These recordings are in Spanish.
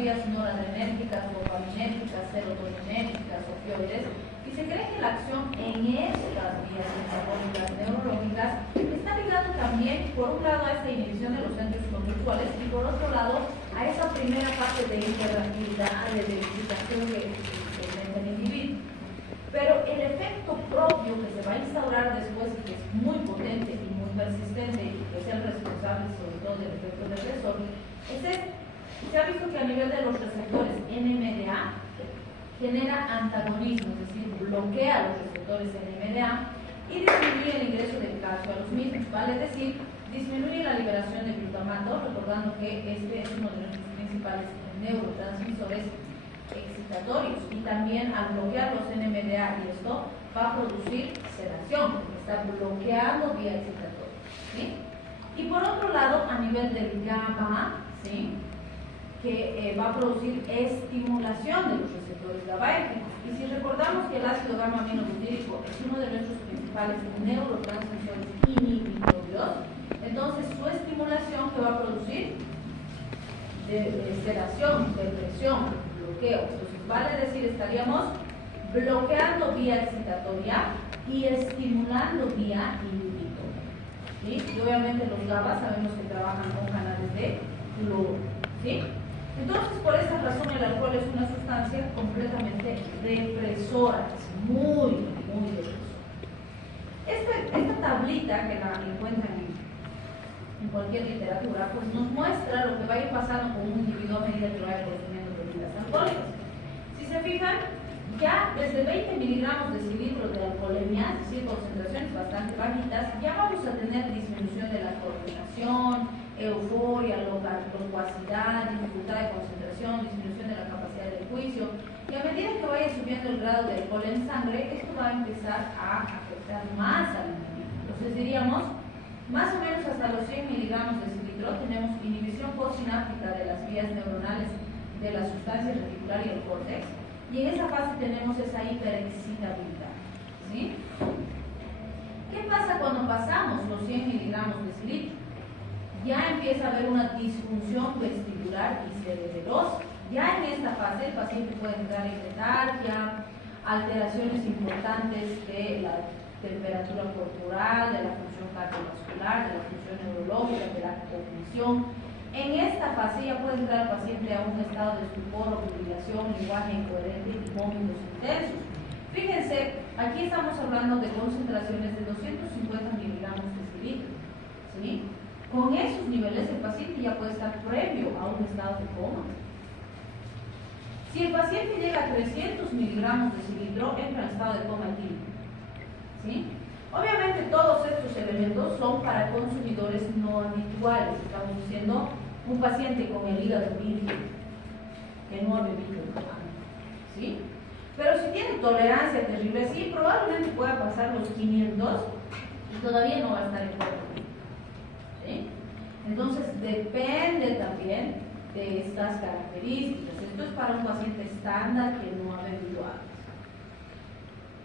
vías noradrenérgicas, dopaminérgicas, serotoninérgicas, opioides, y se cree que la acción en estas vías metabólicas neurológicas está ligada también, por un lado, a esta inhibición de los centros conductuales y por otro lado, a esa primera fase de hiperactividad, de excitación que experimenta el individuo. Pero el efecto propio que se va a instaurar después y que es muy potente y muy persistente y que es el responsable sobre todo del efecto depresor, es este. Se ha visto que a nivel de los receptores NMDA genera antagonismo, es decir, bloquea los receptores NMDA y disminuye el ingreso de calcio a los mismos, vale decir, disminuye la liberación de glutamato, recordando que este es uno de nuestros principales neurotransmisores excitatorios, y también al bloquear los NMDA y esto va a producir sedación, porque está bloqueando vía excitatoria, ¿sí? Y por otro lado, a nivel del GABA, ¿sí?, que va a producir estimulación de los receptores GABAérgicos. Y si recordamos que el ácido gamma-aminobutírico es uno de nuestros principales neurotransmisores inhibitorios, entonces su estimulación que va a producir sedación, depresión, bloqueo. Entonces vale decir, estaríamos bloqueando vía excitatoria y estimulando vía inhibitoria, ¿sí? Y obviamente los GABA sabemos que trabajan con canales de flujo, ¿sí? Entonces, por esa razón, el alcohol es una sustancia completamente depresora, es muy, muy depresora. Esta tablita que la encuentran en cualquier literatura, pues nos muestra lo que va a ir pasando con un individuo a medida que vaya consumiendo bebidas alcohólicas. Si se fijan, ya desde 20 miligramos de cilindro de alcoholemia, es decir, concentraciones bastante bajitas, ya vamos a tener disminución de la coordinación, euforia, locuacidad, dificultad de concentración, disminución de la capacidad de juicio, y a medida que vaya subiendo el grado de alcohol en sangre, esto va a empezar a afectar más al individuo. Entonces diríamos, más o menos hasta los 100 miligramos de cilindro tenemos inhibición postsináptica de las vías neuronales de la sustancia reticular y el córtex, y en esa fase tenemos esa hiperexcitabilidad, ¿sí? ¿Qué pasa cuando pasamos los 100 miligramos de cilindro? Ya empieza a haber una disfunción vestibular y cerebelosa. Ya en esta fase el paciente puede entrar en letargia, alteraciones importantes de la temperatura corporal, de la función cardiovascular, de la función neurológica, de la cognición. En esta fase ya puede entrar el paciente a un estado de estupor, obligación, lenguaje incoherente y vómitos intensos. Fíjense, aquí estamos hablando de concentraciones de 250 miligramos de cilindro, ¿sí? Con esos niveles el paciente ya puede estar previo a un estado de coma. Si el paciente llega a 300 miligramos de cilindro, entra en estado de coma etílico, ¿sí? Obviamente todos estos elementos son para consumidores no habituales. Estamos diciendo un paciente con el hígado virgen, que no ha bebido nada, ¿sí? Pero si tiene tolerancia terrible, sí, probablemente pueda pasar los 500 y todavía no va a estar en cuerpo. ¿Sí? Entonces depende también de estas características. Esto es para un paciente estándar que no ha bebido antes.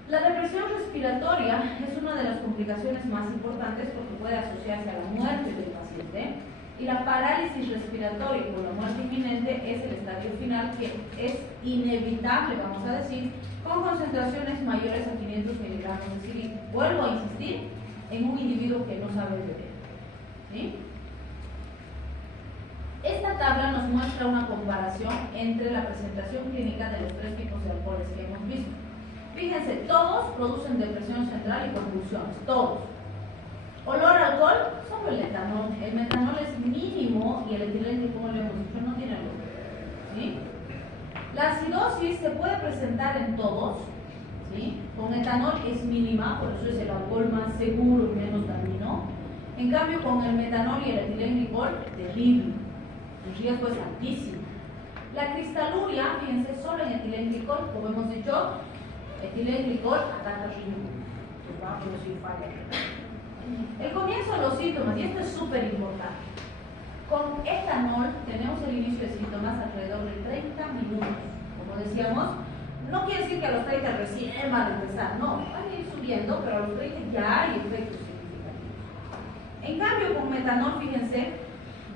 La depresión respiratoria es una de las complicaciones más importantes porque puede asociarse a la muerte del paciente, y la parálisis respiratoria con la muerte inminente es el estadio final, que es inevitable, vamos a decir, con concentraciones mayores a 500 miligramos de cilindro. Vuelvo a insistir en un individuo que no sabe beber, ¿sí? Esta tabla nos muestra una comparación entre la presentación clínica de los tres tipos de alcoholes que hemos visto. Fíjense, todos producen depresión central y convulsiones, todos. Olor a alcohol, solo el etanol. El metanol es mínimo y el etilenglicol, como le hemos dicho, no tiene olor, ¿sí? La acidosis se puede presentar en todos, ¿sí? Con etanol es mínima, por eso es el alcohol más seguro y menos dañino. En cambio, con el metanol y el etilenglicol, terrible. El riesgo es altísimo. La cristaluria, fíjense, solo en etilenglicol, como hemos dicho, etilenglicol ataca riñón, pues va a producir falla. El comienzo de los síntomas, y esto es súper importante. Con etanol tenemos el inicio de síntomas alrededor de 30 minutos. Como decíamos, no quiere decir que a los 30 recién van a empezar, no, van a ir subiendo, pero a los 30 ya hay efectos significativos. En cambio, con metanol, fíjense,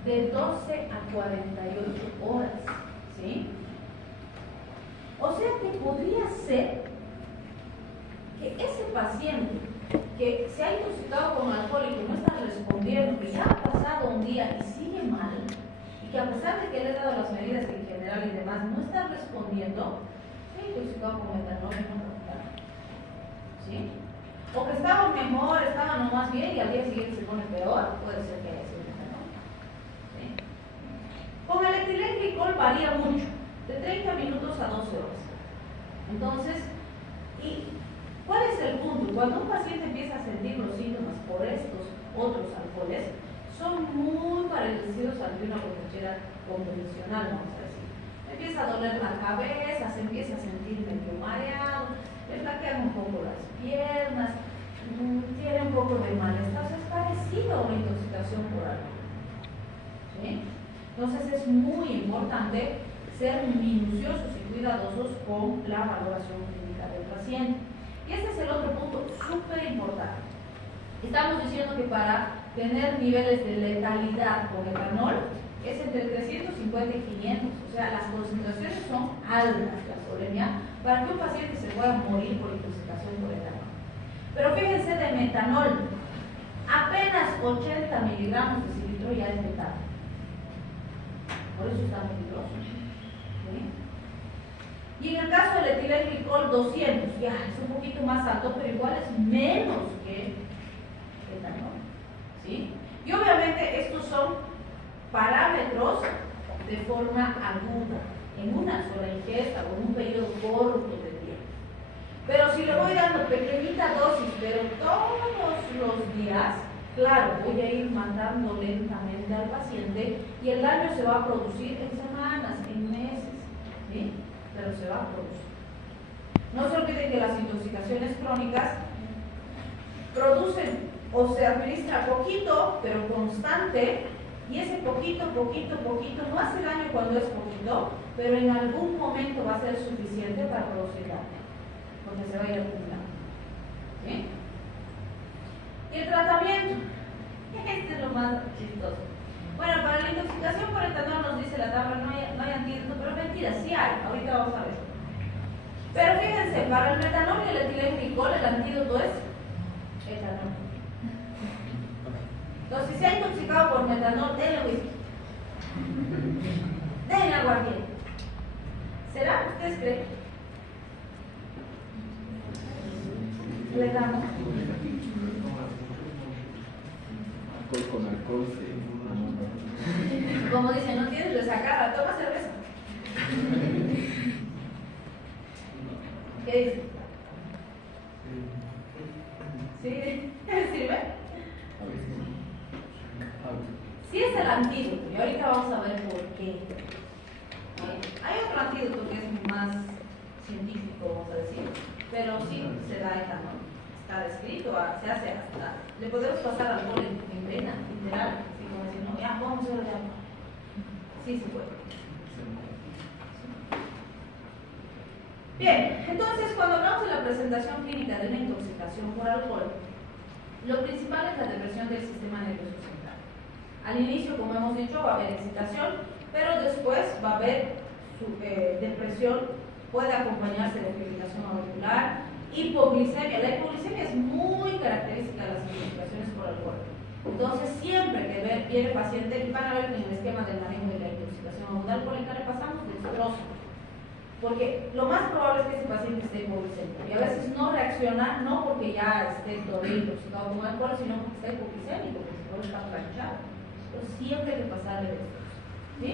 de 12 a 48 horas, ¿sí? pesar de que le he dado las medidas en general y demás, no está respondiendo, sí, intoxicado con metanol en un hospital. ¿Sí? O que estaba mejor, estaba nomás bien y al día siguiente se pone peor, puede ser que haya sido metanol. ¿Sí? Con el etilenglicol varía mucho, de 30 minutos a 12 horas. Entonces, ¿cuál es el punto? Cuando un paciente empieza a sentir los síntomas por estos otros alcoholes, son muy parecidos a una borrachera convencional, vamos a decir. Empieza a doler la cabeza, se empieza a sentir medio mareado, le flaquean un poco las piernas, tiene un poco de malestar, o sea, es parecido a una intoxicación por alcohol. ¿Sí? Entonces es muy importante ser minuciosos y cuidadosos con la valoración clínica del paciente. Y este es el otro punto súper importante. Estamos diciendo que para tener niveles de letalidad con etanol es entre 350 y 500, o sea, las concentraciones son altas de alcoholemia para que un paciente se pueda morir por intoxicación por etanol. Pero fíjense, de metanol, apenas 80 miligramos de cilindro ya es letal. Por eso está peligroso. ¿Sí? Y en el caso del etilenglicol 200, ya es un poquito más alto, pero igual es menos que etanol. ¿Sí? Y obviamente estos son parámetros de forma aguda, en una sola ingesta o en un periodo corto de tiempo. Pero si le voy dando pequeñita dosis, pero todos los días, claro, voy a ir matando lentamente al paciente y el daño se va a producir en semanas, en meses, ¿sí? Pero se va a producir. No se olviden que las intoxicaciones crónicas producen o se administra poquito, pero constante, y ese poquito no hace daño cuando es poquito, pero en algún momento va a ser suficiente para producir daño, porque se va a ir acumulando. ¿Sí? Y el tratamiento, este es lo más chistoso. Bueno, para la intoxicación por etanol nos dice la tabla, no hay antídoto, pero mentira, sí hay, ahorita vamos a ver. Pero fíjense, para el metanol y el etilenglicol el antídoto es etanol. Entonces, si se ha intoxicado por metanol, denle whisky. Denle aguardiente. ¿Será? ¿Ustedes creen? ¿Le damos? Alcohol con alcohol, Como dicen, no tienes resacada, toma cerveza. ¿Qué dice? ¿Sí? ¿Sirve? Sí es el antídoto, y ahorita vamos a ver por qué. Hay otro antídoto que es más científico, vamos a decir, pero sí se da etanol. Está descrito, se hace hasta. Le podemos pasar alcohol en vena, literal, así como decir, no, ya, vamos a hacerlo de alcohol. Sí se puede. Bien, entonces cuando hablamos de la presentación clínica de una intoxicación por alcohol, lo principal es la depresión del sistema nervioso central. Al inicio, como hemos dicho, va a haber excitación, pero después va a haber depresión, puede acompañarse de fibrilación auricular, hipoglicemia. La hipoglicemia es muy característica de las intoxicaciones por alcohol. Entonces, siempre que viene paciente, van a ver en el esquema del manejo de la intoxicación aguda alcohólica, le pasamos destrozo. Porque lo más probable es que ese paciente esté hipoglicémico. Y a veces no reacciona, no porque ya esté todavía intoxicado con alcohol, sino porque está hipoglicémico, porque se puede estar planchado. Entonces, siempre hay que pasarle destrozo. ¿Sí?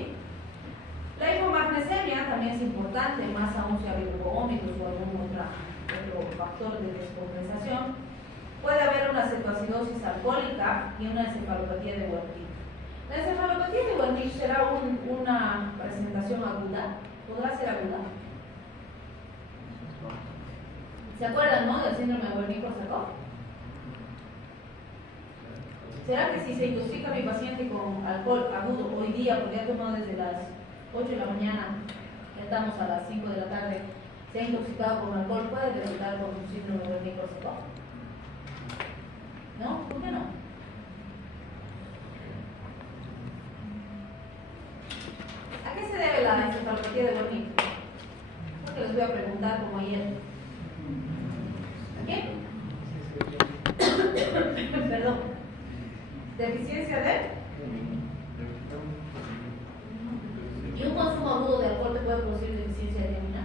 La hipomagnesemia también es importante, más aún si ha habido vómitos o algún otro factor de descompensación. Puede haber una cetoacidosis alcohólica y una encefalopatía de Wernicke. La encefalopatía de Wernicke será una presentación aguda, podrá ser aguda. ¿Se acuerdan, no? Del síndrome de Wernicke-Korsakoff. ¿Será que si se intoxica mi paciente con alcohol agudo hoy día, porque ha tomado desde las 8 de la mañana, ya estamos a las 5 de la tarde, se ha intoxicado con alcohol, puede resultar con un síndrome de Wernicke-Korsakoff? ¿No? ¿Por qué no? ¿A qué se debe la encefalopatía de Wernicke? Porque les voy a preguntar como ayer. ¿A qué? Perdón. ¿Deficiencia de? ¿Y un consumo agudo de alcohol te puede producir deficiencia de tiamina?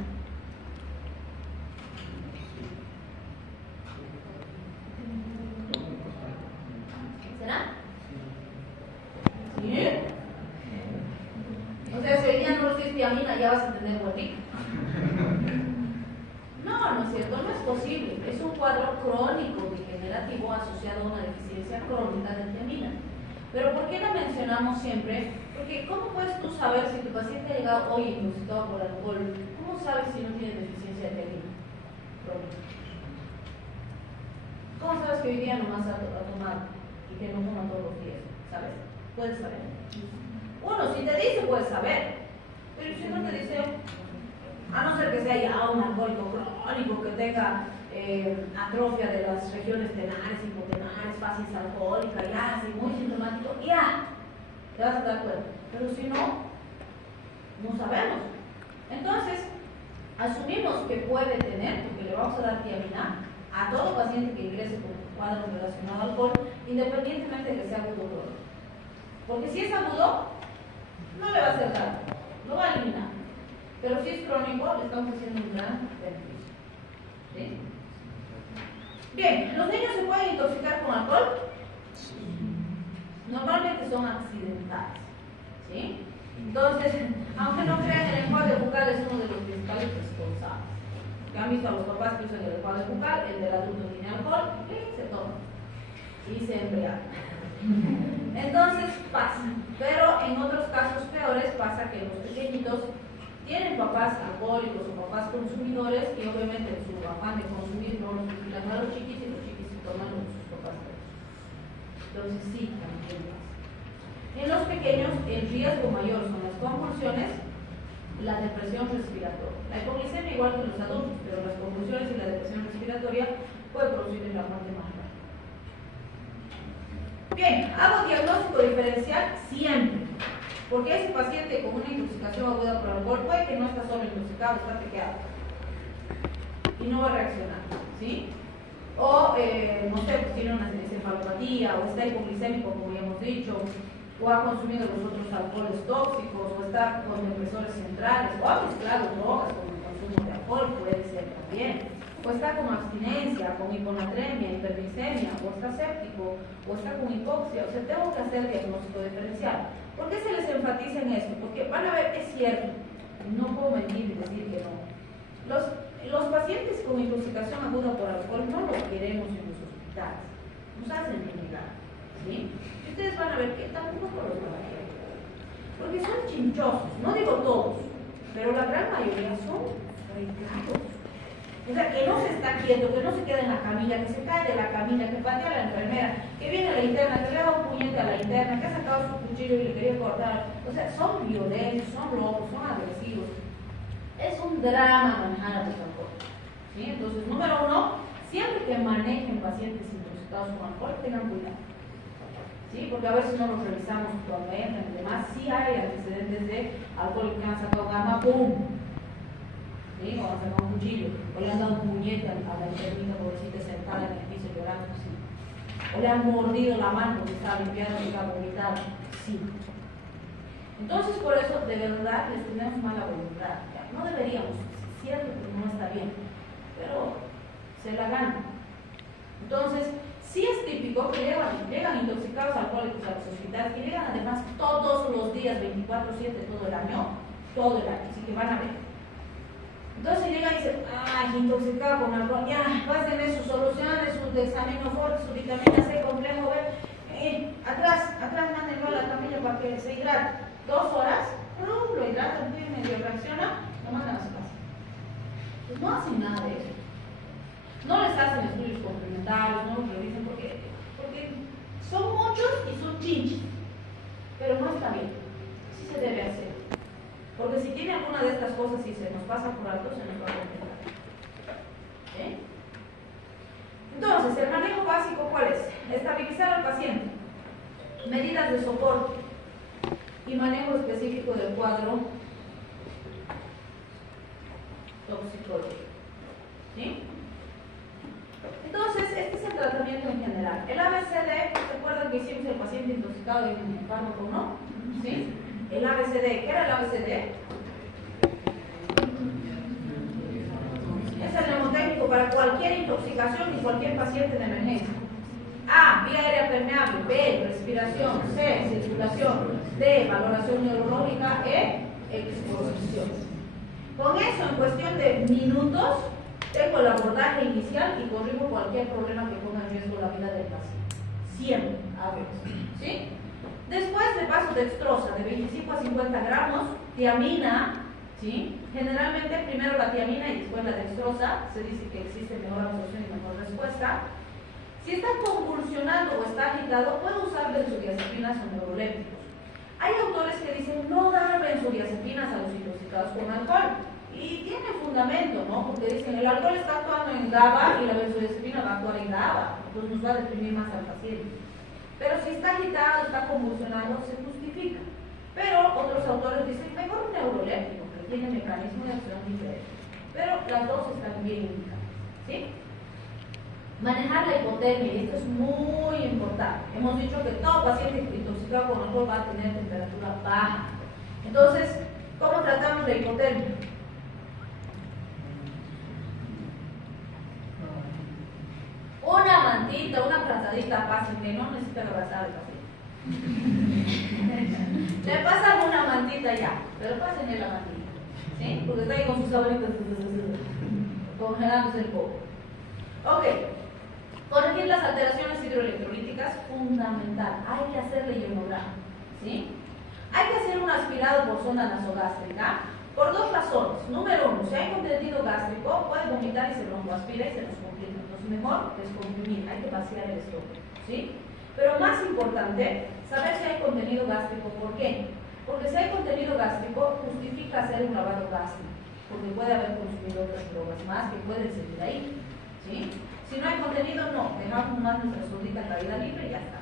¿Será? ¿Sí? O sea, si hoy día no recibes tiamina, ya vas a tener huevín. No es cierto, no es posible. Es un cuadro crónico degenerativo asociado a una deficiencia crónica de tiamina. Pero ¿por qué la mencionamos siempre? Porque ¿cómo puedes tú saber si tu paciente ha llegado hoy intoxicado por alcohol? ¿Cómo sabes si no tiene deficiencia de tiamina crónica? ¿Cómo sabes que hoy día nomás ha tomado y que no toma todos los días? ¿Sabes? Puedes saber. Uno, si te dice, puedes saber. Pero si no te dice, a no ser que sea ya un alcohólico crónico, que tenga atrofia de las regiones tenares, hipotenares, facies alcohólica, ya, así muy sintomático, ya, te vas a dar cuenta. Pero si no, no sabemos. Entonces, asumimos que puede tener, porque le vamos a dar tiamina a todo paciente que ingrese con cuadro relacionado al alcohol, independientemente de que sea agudo o crónico. Porque si es agudo, no le va a hacer daño, lo va a eliminar. Pero si es crónico, le estamos haciendo un gran beneficio. ¿Sí? Bien, ¿los niños se pueden intoxicar con alcohol? Normalmente son accidentales. ¿Sí? Entonces, aunque no crean, el enjuague bucal es uno de los principales responsables. Que han visto a los papás que usan el enjuague bucal, el del adulto tiene alcohol, y se toma. Y se embriaga. Entonces pasa, pero en otros casos peores pasa que los pequeñitos tienen papás alcohólicos o papás consumidores y obviamente en su afán de consumir no los vigilan a los chiquis y los chiquis se toman los sus papás. Entonces sí, también pasa. En los pequeños el riesgo mayor son las convulsiones, la depresión respiratoria. La hipoglicemia igual que en los adultos, pero las convulsiones y la depresión respiratoria puede producir la muerte más grave. Bien, hago diagnóstico diferencial siempre, porque ese paciente con una intoxicación aguda por alcohol puede que no está solo intoxicado, está tequeado y no va a reaccionar, ¿sí? O, no sé, pues tiene una encefalopatía, o está hipoglicémico, como ya hemos dicho, o ha consumido los otros alcoholes tóxicos, o está con depresores centrales, o ha mezclado drogas con el consumo de alcohol, puede ser también. O está con abstinencia, con hiponatremia, hiperglicemia, o está séptico, o está con hipoxia. O sea, tengo que hacer diagnóstico diferencial. ¿Por qué se les enfatiza en esto? Porque van a ver, es cierto, no puedo mentir y decir que no. Los pacientes con intoxicación aguda por alcohol no los queremos en los hospitales, nos hacen emigrar, ¿sí? Y ustedes van a ver que tampoco los van a querer, porque son chinchosos, no digo todos, pero la gran mayoría son recados. O sea, que no se está quieto, que no se queda en la camilla, que se cae de la camilla, que patea a la enfermera, que viene a la interna, que le da un puñete a la interna, que ha sacado su cuchillo y le quería cortar. O sea, son violentos, son locos, son agresivos. Es un drama manejar a los alcohólicos. ¿Sí? Entonces, número uno, siempre que manejen pacientes intoxicados con alcohol, tengan cuidado. ¿Sí? Porque a veces no los revisamos cuando entran y demás. Sí hay antecedentes de alcohólicos que han sacado gama, ¡pum! ¿Sí? O han sacado un cuchillo, o le han dado un puñete a la enfermita pobrecita sentada en el piso llorando, sí. O le han mordido la mano porque estaba limpiando y estaba vomitando, sí. Entonces, por eso, de verdad, les tenemos mala voluntad. No deberíamos, es cierto que no está bien, pero se la ganan. Entonces, sí es típico que llegan intoxicados alcohólicos a los hospitales, que llegan además todos los días, 24/7, todo el año, así que van a ver. Entonces llega y dice, ay, intoxicado con alcohol, ya, pásenme sus soluciones, su dexaminoforte, su vitamina C complejo B, atrás, mándenlo a la camilla para que se hidrate. 2 horas, lo hidratan, medio reacciona, lo mandan a su casa. Pues no hacen nada de eso. No les hacen estudios complementarios, no los revisan porque son muchos y son chinches. Pero no está bien. Sí se debe hacer. Porque si tiene alguna de estas cosas y se nos pasa por alto, se nos va a complicar. ¿Sí? Entonces, el manejo básico, ¿cuál es? Estabilizar al paciente. Medidas de soporte y manejo específico del cuadro toxicológico. ¿Sí? Entonces, este es el tratamiento en general. El ABCD, ¿se acuerdan que hicimos el paciente intoxicado y en el fármaco, no? ¿Sí? el ABCD. ¿Qué era el ABCD? Es el mnemotécnico para cualquier intoxicación y cualquier paciente de emergencia. A, vía aérea permeable. B, respiración. C, circulación. D, valoración neurológica. E, exposición. Con eso, en cuestión de minutos, tengo el abordaje inicial y corrijo cualquier problema que ponga en riesgo la vida del paciente. Siempre, a veces. ¿Sí? Después de vasodextrosa de 25 a 50 gramos, tiamina, ¿sí? Generalmente primero la tiamina y después la dextrosa, se dice que existe mejor absorción y mejor respuesta. Si está convulsionando o está agitado, puedo usar benzodiazepinas o neurolépticos. Hay autores que dicen no dar benzodiazepinas a los intoxicados con alcohol. Y tiene fundamento, ¿no? Porque dicen el alcohol está actuando en GABA y la benzodiazepina va a actuar en GABA, entonces nos va a deprimir más al paciente. Pero si está agitado, está convulsionado, se justifica. Pero otros autores dicen mejor un neuroléptico, que tiene mecanismo de acción diferente. Pero las dos están bien indicadas, ¿sí? Manejar la hipotermia, y esto es muy importante. Hemos dicho que todo paciente intoxicado con alcohol va a tener temperatura baja. Entonces, ¿cómo tratamos la hipotermia? Una mantita, una abrazadita fácil, que no necesita abrazar al paciente. Le pasan una mantita ya, pero pásenle la mantita, ¿sí? Porque está ahí con sus abuelitos congelándose el poco. Ok. Corregir las alteraciones hidroelectrolíticas, fundamental. Hay que hacerle ionograma, ¿sí? Hay que hacer un aspirado por zona nasogástrica por dos razones. Número uno, si hay contenido gástrico, puede vomitar y se broncoaspira y se nos complica. Entonces, mejor descomprimir, hay que vaciar el estómago, ¿sí? Pero más importante, saber si hay contenido gástrico. ¿Por qué? Porque si hay contenido gástrico, justifica hacer un lavado gástrico, porque puede haber consumido otras drogas más que pueden seguir ahí, ¿sí? Si no hay contenido, no, dejamos más nuestra sondita caída libre y ya está.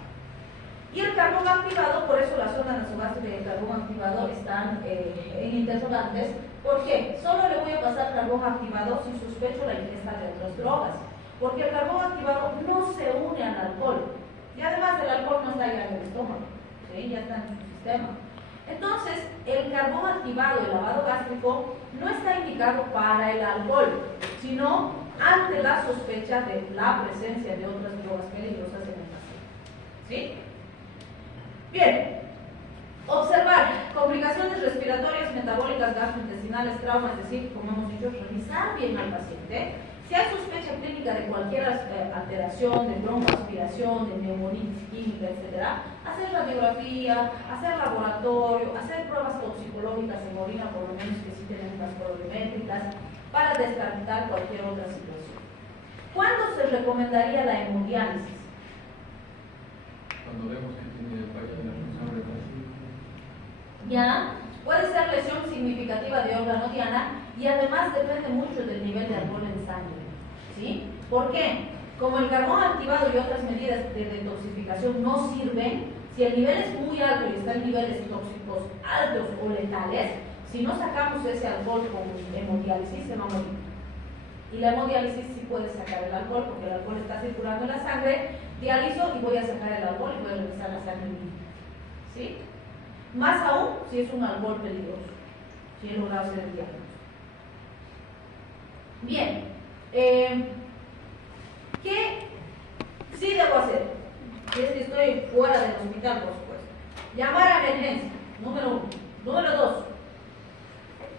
Y el carbón activado, por eso la zona nasogástrica y el carbón activado están en interrogantes. ¿Por qué? Solo le voy a pasar carbón activado si sospecho la ingesta de otras drogas, porque el carbón activado no se une al alcohol, y además el alcohol no está ya en el estómago, ¿sí? Ya está en su sistema. Entonces, el carbón activado, el lavado gástrico, no está indicado para el alcohol, sino ante la sospecha de la presencia de otras drogas peligrosas en el paciente, ¿sí? Bien, observar complicaciones respiratorias, metabólicas, gastrointestinales, trauma, es decir, como hemos dicho, revisar bien al paciente. Si hay sospecha clínica de cualquier alteración, de broncoaspiración, de neumonitis química, etc., hacer radiografía, hacer laboratorio, hacer pruebas toxicológicas en orina, por lo menos que sí tenemos las colorimétricas, para descartar cualquier otra situación. ¿Cuándo se recomendaría la hemodiálisis? Cuando vemos que tiene falla en la función renal. Ya, puede ser lesión significativa de órgano diana y además depende mucho del nivel de alcohol en sangre, ¿sí? ¿Por qué? Como el carbón activado y otras medidas de detoxificación no sirven, si el nivel es muy alto y está en niveles tóxicos altos o letales, si no sacamos ese alcohol con hemodiálisis, se va a morir. Y la hemodiálisis sí puede sacar el alcohol, porque el alcohol está circulando en la sangre, dializo y voy a sacar el alcohol y voy a revisar la sangre limpia, ¿sí? Más aún si es un alcohol peligroso, si he logrado hacer el diagnóstico. Bien, ¿qué sí debo hacer? Si es que estoy fuera del hospital, por supuesto. Llamar a emergencia, número uno. Número dos,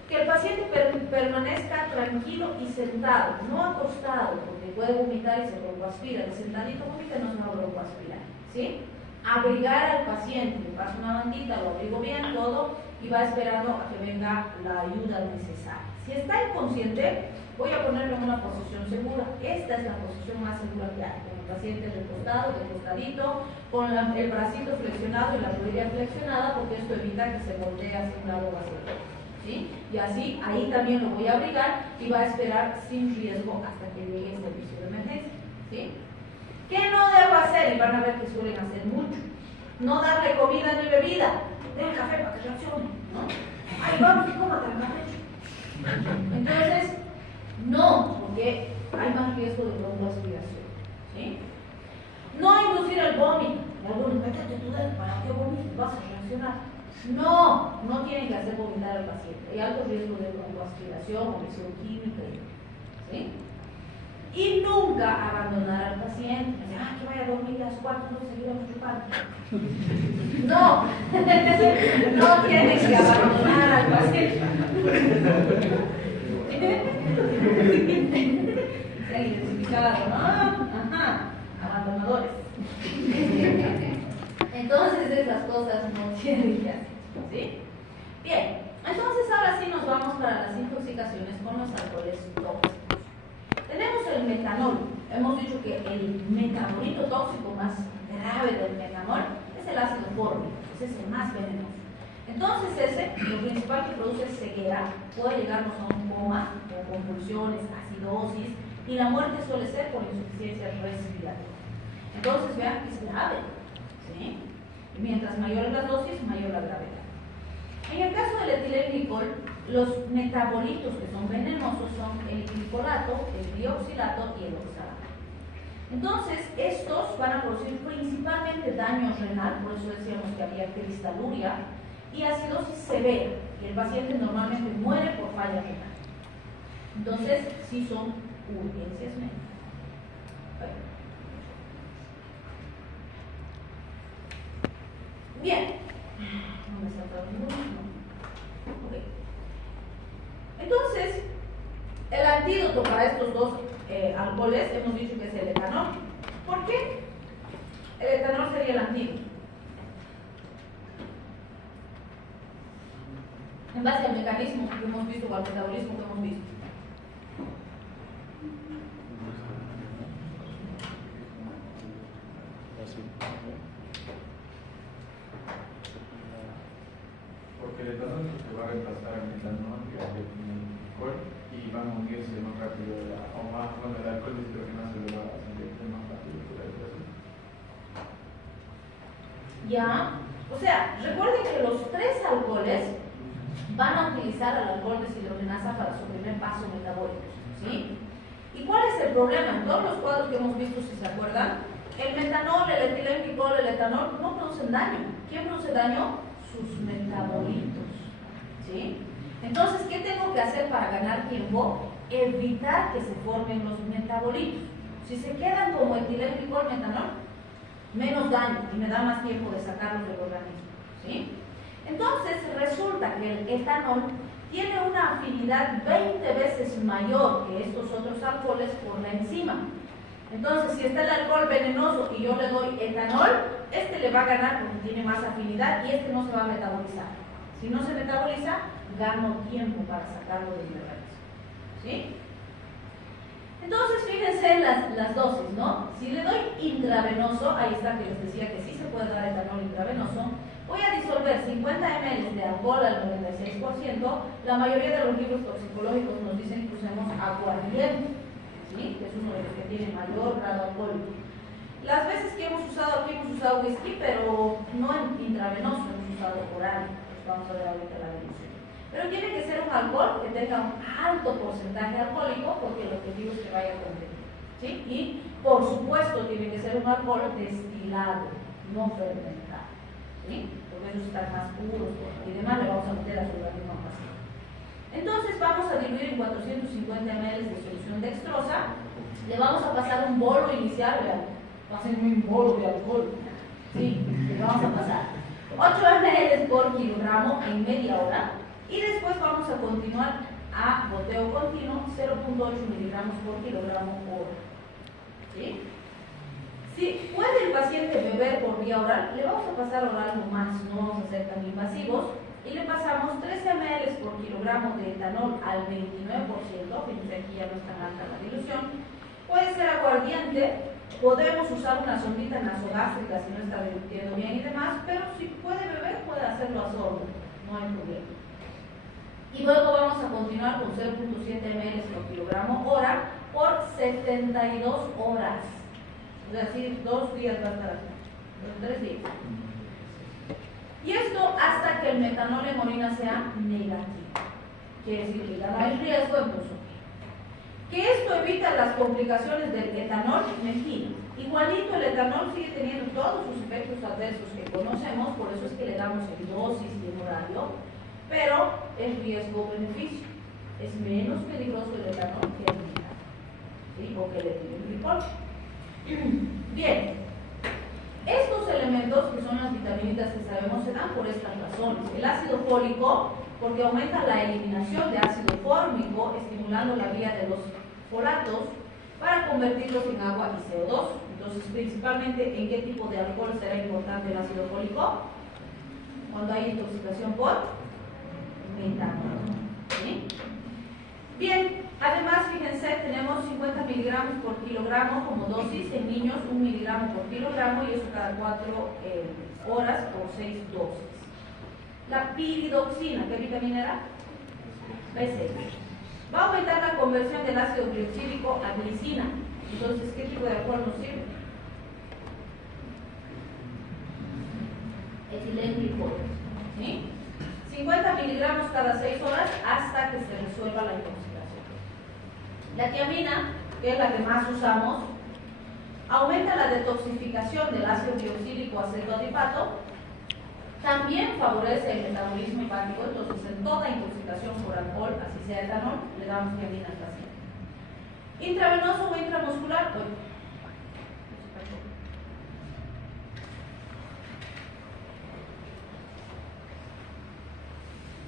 que el paciente permanezca tranquilo y sentado, no acostado, porque puede vomitar y se broncoaspira. El sentadito vomita no se va a broncoaspirar, ¿sí? Abrigar al paciente, le paso una bandita, lo abrigo bien, todo, y va esperando a que venga la ayuda necesaria. Si está inconsciente, voy a ponerlo en una posición segura. Esta es la posición más segura que hay, con el paciente recostado, recostadito, con el bracito flexionado y la rodilla flexionada, porque esto evita que se voltee hacia un lado o hacia el otro, ¿sí? Y así, ahí también lo voy a abrigar y va a esperar sin riesgo hasta que llegue el servicio de emergencia, ¿sí? ¿Qué no debo hacer? Y van a ver que suelen hacer mucho. No darle comida ni bebida. Den café para que reaccione, ¿no? Ay, vamos, cómate el café. Entonces, no, porque hay más riesgo de broncoaspiración, ¿sí? No inducir el vómito. Algunos, métete tu dedo para que vomites, vas a reaccionar. No tienen que hacer vomitar al paciente. Hay alto riesgo de broncoaspiración o lesión química, ¿sí? Y nunca abandonar al paciente. Que vaya a dormir a las 4, no seguiremos chupando. No tienen que abandonar al paciente. Se han identificado, ¿no? Ajá, abandonadores. Entonces esas cosas no tienen que hacer, ¿sí? Bien, entonces ahora sí nos vamos para las intoxicaciones con los alcoholes tóxicos. Tenemos el metanol. Hemos dicho que el metabolito tóxico más grave del metanol es el ácido fórmico, ese es el más venenoso. Entonces lo principal que produce es ceguera, puede llegarnos a un coma o convulsiones, acidosis, y la muerte suele ser por insuficiencia respiratoria. Entonces vean que es grave, ¿sí? Y mientras mayores las dosis, mayor la gravedad. En el caso del etilenglicol, los metabolitos que son venenosos son el glicolato, el glioxilato y el oxalato. Entonces, estos van a producir principalmente daño renal, por eso decíamos que había cristaluria, y acidosis severa, y el paciente normalmente muere por falla renal. Entonces, sí son urgencias médicas. Bueno. Bien. No me salta ninguno. Okay. Entonces, el antídoto para estos dos alcoholes hemos dicho que es el etanol. ¿Por qué? El etanol sería el antídoto. En base al mecanismo que hemos visto o al metabolismo que hemos visto. Porque el etanol se va a reemplazar el metanol y el alcohol y van a unirse más rápido o más, bueno, el alcohol deshidrogenado se le va a sentir más rápido por la hidratación. Ya, o sea, recuerden que los tres alcoholes van a utilizar al alcohol deshidrogenasa para su primer paso metabólico, ¿sí? ¿Y cuál es el problema? En todos los cuadros que hemos visto, si se acuerdan, el metanol, el etilenglicol, el etanol no producen daño. ¿Quién produce daño? Sus metabolitos, ¿sí? Entonces, ¿qué tengo que hacer para ganar tiempo? Evitar que se formen los metabolitos. Si se quedan como etilenglicol, metanol, menos daño y me da más tiempo de sacarlos del organismo, ¿sí? Entonces, resulta que el etanol tiene una afinidad 20 veces mayor que estos otros alcoholes por la enzima. Entonces, si está el alcohol venenoso y yo le doy etanol, este le va a ganar porque tiene más afinidad y este no se va a metabolizar. Si no se metaboliza, gano tiempo para sacarlo del organismo, ¿sí? Entonces, fíjense en las dosis, ¿no? Si le doy intravenoso, ahí está que les decía que sí se puede dar etanol intravenoso, voy a disolver 50 ml de alcohol al 96%. La mayoría de los libros toxicológicos nos dicen que usemos aguardiente, ¿sí? Que es uno de los que tiene mayor grado alcohólico. Las veces que hemos usado aquí, hemos usado whisky, pero no en intravenoso, hemos usado oral. Pues vamos a ver ahorita la dilución. Pero tiene que ser un alcohol que tenga un alto porcentaje alcohólico, porque el objetivo es que vaya a contener, ¿sí? Y, por supuesto, tiene que ser un alcohol destilado, no fermentado, ¿sí? Porque esos están más puros y demás, le vamos a meter a su organismo paciente. Entonces vamos a diluir en 450 ml de solución dextrosa, le vamos a pasar un bolo inicial, vean, pásenme un bolo de alcohol, ¿sí? Le vamos a pasar 8 ml por kilogramo en media hora y después vamos a continuar a goteo continuo 0.8 miligramos por kilogramo hora, ¿sí? Si puede el paciente beber por vía oral, le vamos a pasar oral nomás, no vamos a ser tan invasivos, y le pasamos 13 ml por kilogramo de etanol al 29%, fíjense aquí ya no es tan alta la dilución. Puede ser aguardiente, podemos usar una sondita nasogástrica si no está divirtiendo bien y demás, pero si puede beber, puede hacerlo a sorbo, no hay problema. Y luego vamos a continuar con 0.7 ml por kilogramo hora por 72 horas. Es decir, 2 días va a estar así, 3 días. Y esto hasta que el metanol en orina sea negativo. Quiere decir que ya no hay riesgo de consumir. Que esto evita las complicaciones del etanol, mentira. Igualito el etanol sigue teniendo todos sus efectos adversos que conocemos, por eso es que le damos en dosis y en horario, pero es riesgo-beneficio. Es menos peligroso el etanol que el metanol, ¿sí? O que el etilenglicol. Bien, estos elementos que son las vitaminitas que sabemos se dan por estas razones. El ácido fólico, porque aumenta la eliminación de ácido fórmico, estimulando la vía de los folatos para convertirlos en agua y CO2. Entonces, principalmente, ¿en qué tipo de alcohol será importante el ácido fólico? Cuando hay intoxicación por metanol. ¿Sí? Bien, además, fíjense, tenemos 50 miligramos por kilogramo como dosis, en niños 1 miligramo por kilogramo y eso cada 4 horas por 6 dosis. La piridoxina, ¿qué vitamina era? B6. Va a aumentar la conversión del ácido glicílico a glicina. Entonces, ¿qué tipo de alcohol nos sirve? Etilenglicol. ¿Sí? 50 miligramos cada 6 horas hasta que se resuelva la intoxicación. La tiamina, que es la que más usamos, aumenta la detoxificación del ácido glicílico acetoadipato. También favorece el metabolismo hepático, entonces en toda intoxicación por alcohol, así sea etanol, le damos tiamina al paciente. Intravenoso o intramuscular,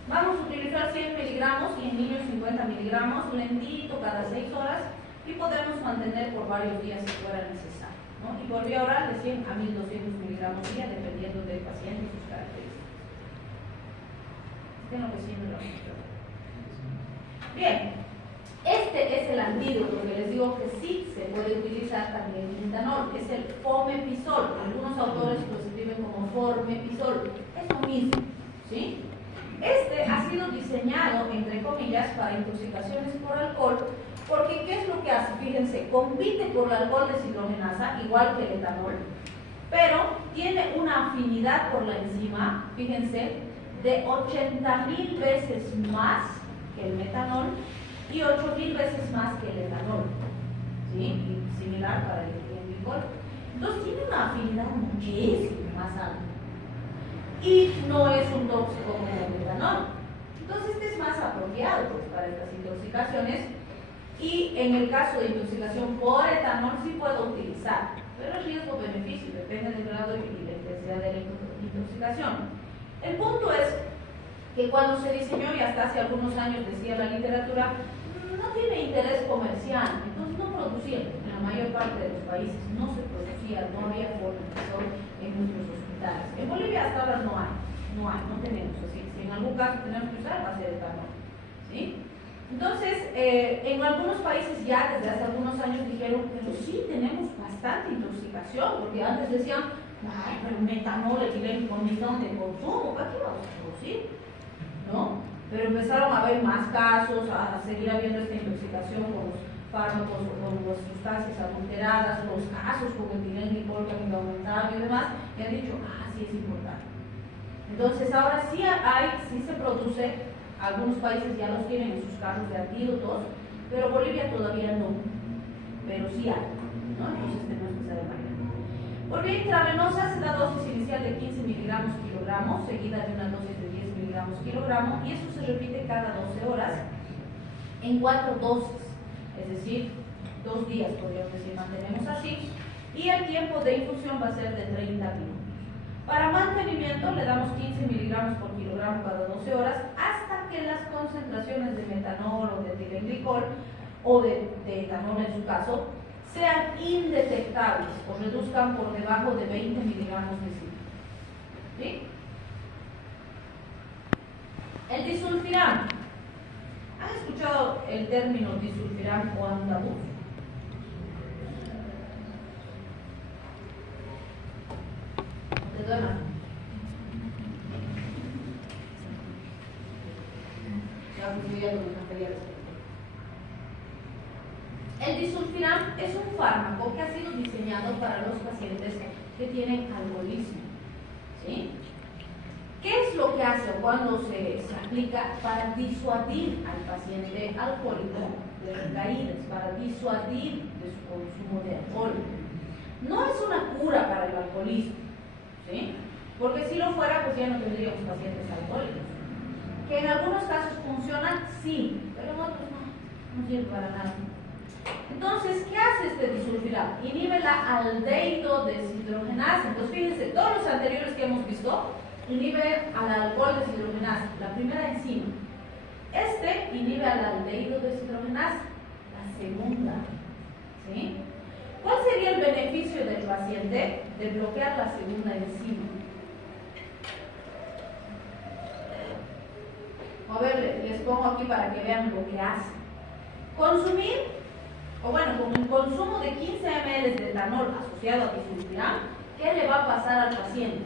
vamos a utilizar 100 miligramos y en niños 50 miligramos, lentito cada 6 horas y podemos mantener por varios días si fuera necesario, ¿no? Y por vía oral de 100 a 1200 miligramos día, dependiendo del paciente y sus características. Estén obedeciendo la muestra. Bien, este es el antídoto que les digo que sí se puede utilizar también el metanol, es el fomepisol. Algunos autores lo escriben como formepisol, es lo mismo, ¿sí? Este ha sido diseñado, entre comillas, para intoxicaciones por alcohol, porque ¿qué es lo que hace? Fíjense, compite por la alcohol deshidrogenasa, igual que el etanol, pero tiene una afinidad por la enzima, fíjense, de 80.000 veces más que el metanol y 8.000 veces más que el etanol, ¿sí? Y similar para el etilenglicol. Entonces tiene una afinidad muchísimo más alta. Y no es un tóxico como el metanol. Entonces este es más apropiado pues, para estas intoxicaciones. Y en el caso de intoxicación por etanol sí puedo utilizar, pero el riesgo-beneficio depende del grado y la intensidad de la intoxicación. El punto es que cuando se diseñó, y hasta hace algunos años decía la literatura, no tiene interés comercial, entonces no producían. En la mayor parte de los países no se producía, no había formación en nuestros hospitales. En Bolivia hasta ahora no tenemos. Así si en algún caso tenemos que usar, va a ser etanol, ¿sí? Entonces, en algunos países ya desde hace algunos años dijeron, pero sí tenemos bastante intoxicación, porque antes decían, ay, pero metanol, etilenglicol, un millón de consumo, ¿para qué vamos a producir? ¿No? Pero empezaron a haber más casos, a seguir habiendo esta intoxicación con los fármacos o con las sustancias adulteradas, los casos con etilenglicol que han ido aumentando y demás, y han dicho, sí es importante. Entonces ahora sí se produce. Algunos países ya los tienen en sus carros de antídotos, pero Bolivia todavía no. Pero sí hay, ¿no? Entonces tenemos que saber manejar. Por vía intravenosa se da dosis inicial de 15 miligramos kilogramo, seguida de una dosis de 10 miligramos kilogramo, y eso se repite cada 12 horas en 4 dosis, es decir, 2 días, podríamos decir, mantenemos así, y el tiempo de infusión va a ser de 30 minutos. Para mantenimiento le damos 15 miligramos por kilogramo cada 12 horas hasta que las concentraciones de metanol o de etilenglicol o de etanol en su caso sean indetectables o reduzcan por debajo de 20 miligramos de citrato. ¿Sí? El disulfiram. ¿Han escuchado el término disulfiram o andaduz? El disulfiram es un fármaco que ha sido diseñado para los pacientes que tienen alcoholismo, ¿sí? ¿Qué es lo que hace cuando se aplica? Para disuadir al paciente alcohólico de recaídas, para disuadir de su consumo de alcohol. No es una cura para el alcoholismo, ¿sí? Porque si lo fuera, pues ya no tendríamos pacientes alcohólicos. Que en algunos casos funcionan, sí, pero en otros no sirve para nada. Entonces, ¿qué hace este disulfiram? Inhibe la aldehído deshidrogenasa. Entonces, fíjense, todos los anteriores que hemos visto inhibe a la alcohol deshidrogenasa, la primera enzima. Este inhibe a la aldehído deshidrogenasa, la segunda. ¿Sí? ¿Cuál sería el beneficio del paciente de bloquear la segunda enzima? A ver, les pongo aquí para que vean lo que hace. Consumir, o bueno, con el consumo de 15 ml de etanol asociado a disulfiram, ¿qué le va a pasar al paciente?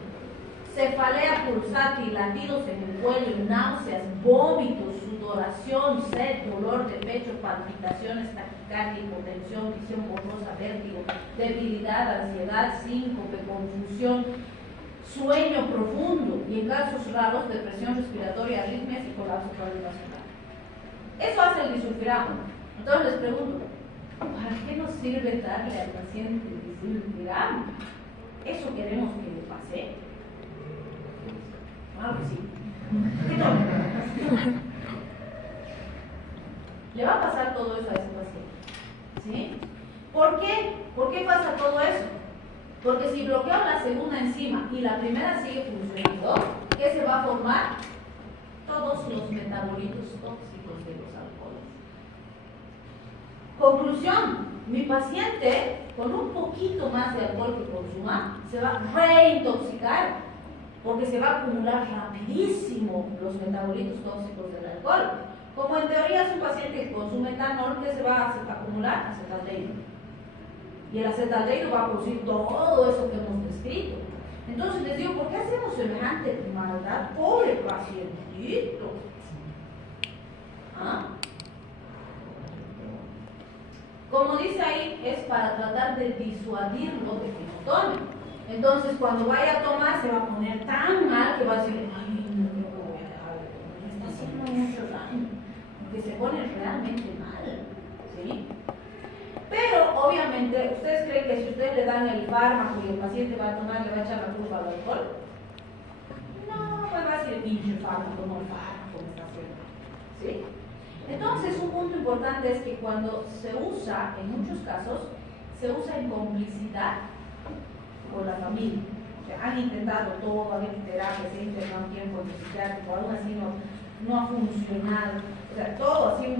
Cefalea pulsátil, latidos en el cuello, náuseas, vómitos, sudoración, sed, dolor de pecho, palpitaciones, taquicardia, hipotensión, visión borrosa, vértigo, debilidad, ansiedad, síncope, confusión, sueño profundo y en casos raros depresión respiratoria, arritmias y colapso cardiovascular. Eso hace el disulfiram. Entonces les pregunto, ¿para qué nos sirve darle al paciente disulfiram? ¿Eso queremos que le pase? Claro que sí. Le va a pasar todo eso a ese paciente. ¿Sí? ¿Por qué? ¿Por qué pasa todo eso? Porque si bloqueo la segunda enzima y la primera sigue funcionando, ¿qué se va a formar? Todos los metabolitos tóxicos de los alcoholes. Conclusión, mi paciente con un poquito más de alcohol que consuma se va a reintoxicar porque se va a acumular rapidísimo los metabolitos tóxicos del alcohol. Como en teoría es un paciente que consume etanol, ¿qué se va a acumular? Acetaldehído. Y el acetaldehído va a producir todo eso que hemos descrito. Entonces les digo, ¿por qué hacemos semejante maldad? Pobre pacientito. ¿Ah? Como dice ahí, es para tratar de disuadirlo de que no tome. Entonces, cuando vaya a tomar, se va a poner tan mal que va a decir, ay, no voy a dejar de tomar, me está haciendo mucho daño, porque se pone realmente mal, ¿sí? Pero, obviamente, ¿ustedes creen que si ustedes le dan el fármaco y el paciente va a tomar, le va a echar la culpa al alcohol? No, pues va a decir, pinche fármaco, no el fármaco me está haciendo, ¿sí? Entonces, un punto importante es que cuando se usa, en muchos casos, se usa en complicidad con la familia. O sea, han intentado todo, han hecho terapia, se han internado tiempo en el psiquiátrico, aún así no ha funcionado. O sea, todo así han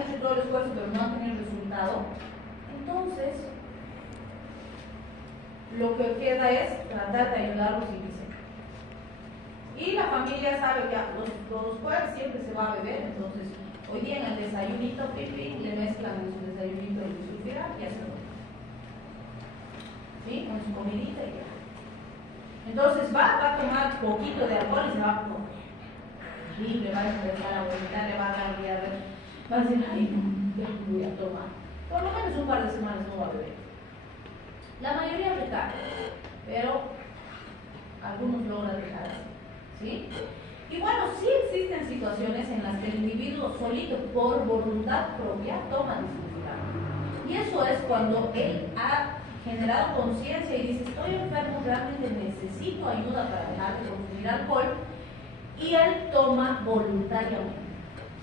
hecho todo el esfuerzo pero no han tenido resultado. Entonces, lo que queda es tratar de ayudarlos y viceversa. Y la familia sabe que los jueves siempre se va a beber, entonces hoy día en el desayunito, pipi, le mezclan en su desayunito el disulfiram y ya se lo. ¿Sí? Con su comidita y ya. Entonces va a tomar poquito de alcohol y se va a comer. Le va a empezar a vomitar, le va a dar diarrea. Va a decir, ay, no, ya voy a tomar. Por lo menos un par de semanas no va a beber. La mayoría recae, pero algunos logran dejar así. ¿Sí? Y bueno, sí existen situaciones en las que el individuo solito, por voluntad propia, toma disulfiram. Y eso es cuando él ha generado conciencia y dice, estoy enfermo, realmente necesito ayuda para dejar de consumir alcohol, y él toma voluntariamente.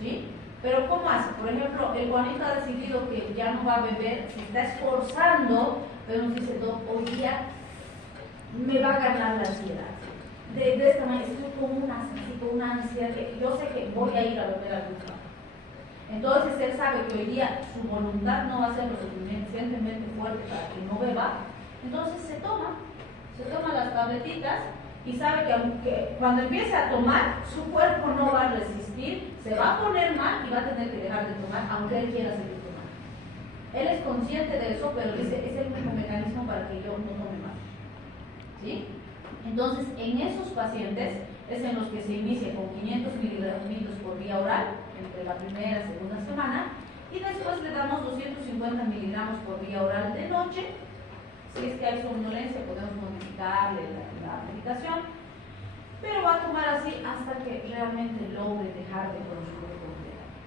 ¿Sí? Pero ¿cómo hace? Por ejemplo, el Juanito ha decidido que ya no va a beber, se está esforzando, pero nos dice, hoy día me va a ganar la ansiedad. De esta manera, estoy con una ansiedad, yo sé que voy a ir a beber algún rato. Entonces él sabe que hoy día su voluntad no va a ser lo suficientemente fuerte para que no beba, entonces se toma las tabletitas y sabe que aunque cuando empiece a tomar, su cuerpo no va a resistir, se va a poner mal y va a tener que dejar de tomar, aunque él quiera seguir tomando. Él es consciente de eso, pero dice, es el único mecanismo para que yo no tome más. ¿Sí? Entonces, en esos pacientes es en los que se inicia con 500 miligramos por vía oral, entre la primera y segunda semana, y después le damos 250 miligramos por vía oral de noche. Si es que hay somnolencia, podemos modificarle la medicación, pero va a tomar así hasta que realmente logre dejar de consumir completamente.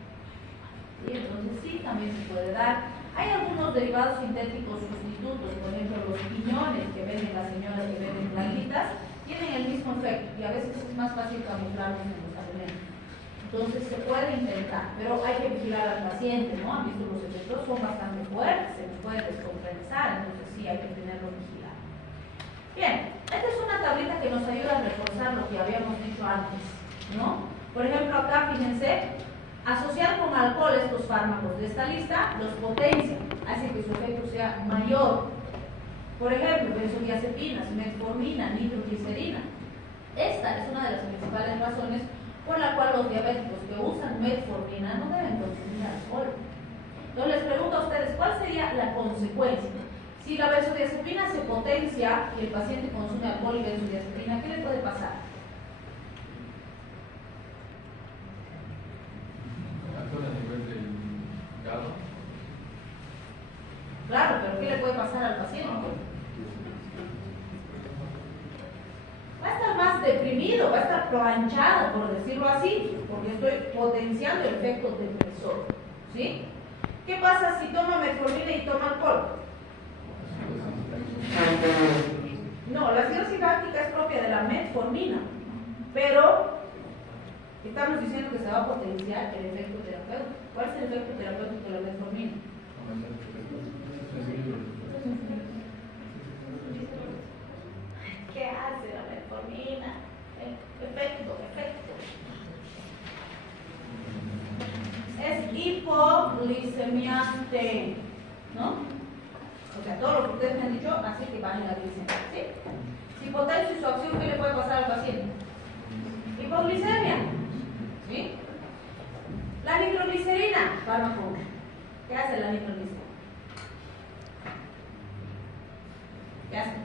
¿sí? Entonces sí, también se puede dar. Hay algunos derivados sintéticos sustitutos, por ejemplo los piñones que venden las señoras que venden plaguitas, tienen el mismo efecto y a veces es más fácil camuflarlos en los alimentos. Entonces se puede intentar, pero hay que vigilar al paciente, ¿no? Han visto los efectos, son bastante fuertes, se nos puede descompensar, entonces sí hay que tenerlo vigilado. Bien, esta es una tablita que nos ayuda a reforzar lo que habíamos dicho antes, ¿no? Por ejemplo, acá fíjense, asociar con alcohol estos fármacos de esta lista los potencia, hace que su efecto sea mayor. Por ejemplo, benzodiazepinas, metformina, nitroglicerina. Esta es una de las principales razones por la cual los diabéticos que usan metformina no deben consumir alcohol. Entonces les pregunto a ustedes, ¿cuál sería la consecuencia? Si la benzodiazepina se potencia y el paciente consume alcohol y benzodiazepina, ¿qué le puede pasar? A nivel del hígado. Claro, pero ¿qué le puede pasar al paciente? Va a estar más deprimido, va a estar planchado, por decirlo así, porque estoy potenciando el efecto depresor, ¿sí? ¿Qué pasa si toma metformina y toma alcohol? No, la cirrosis gástrica es propia de la metformina, pero estamos diciendo que se va a potenciar el efecto terapéutico. ¿Cuál es el efecto terapéutico de la metformina? ¿Qué hace la metformina? Efecto. Es hipoglicemiante, ¿no? O sea, todo lo que ustedes me han dicho hace que baje la glicemia, ¿sí? Si potencia su acción, ¿qué le puede pasar al paciente? Hipoglicemia, ¿sí? La nitroglicerina, fármaco. ¿Qué hace la nitroglicerina? ¿Qué hace?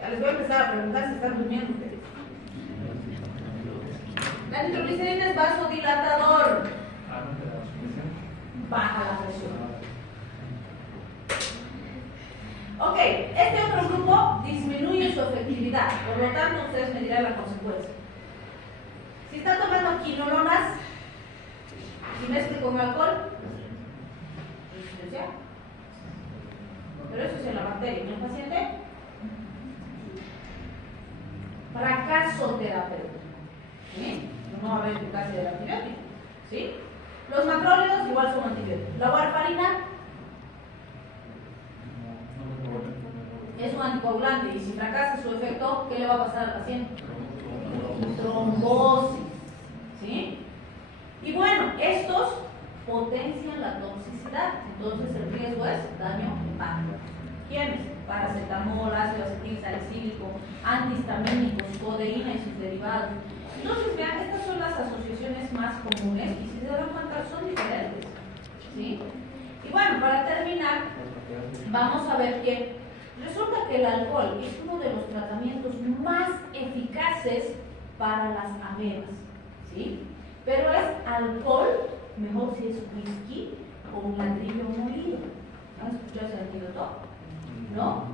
Ya les voy a empezar a preguntar si están durmiendo ustedes. La nitroglicerina es vasodilatador. Baja la presión. Ok, este otro grupo disminuye su efectividad, por lo tanto ustedes me dirán la consecuencia. Si está tomando quinolonas y mezcla con alcohol, resistencia. Pero eso es en la bacteria, ¿en el paciente? Fracaso terapéutico. ¿Sí? No va a haber eficacia del antibiótico. ¿Sí? Los macrólidos igual son antibióticos. La warfarina es un anticoagulante y si fracasa su efecto, ¿qué le va a pasar al paciente? Trombosis. ¿Sí? Y bueno, estos potencian la toxicidad, entonces el riesgo es daño hepático. ¿Quiénes? Paracetamol, ácido acetil salicílico, antihistamínicos, codeína y sus derivados. Entonces, vean, estas son las asociaciones más comunes y si se dan cuenta son diferentes. ¿Sí? Y bueno, para terminar, vamos a ver que resulta que el alcohol es uno de los tratamientos más eficaces para las amebas. ¿Sí? Pero es alcohol, mejor si es whisky o un ladrillo molido. ¿Han escuchado ese antídoto? ¿No?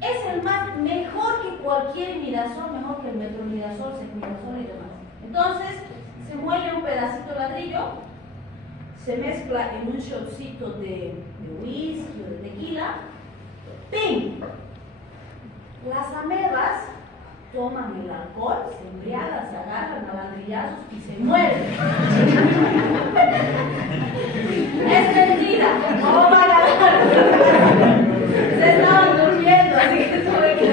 Es el más mejor que cualquier imidazol, mejor que el metronidazol, secundazol y demás. Entonces, se muele un pedacito de ladrillo, se mezcla en un shotcito de whisky o de tequila, ¡pim! Las amebas toman el alcohol, se embriagan, se agarran a ladrillazos y se mueren. Es mentira, no van a dar. Se estaban durmiendo, así que tuve que...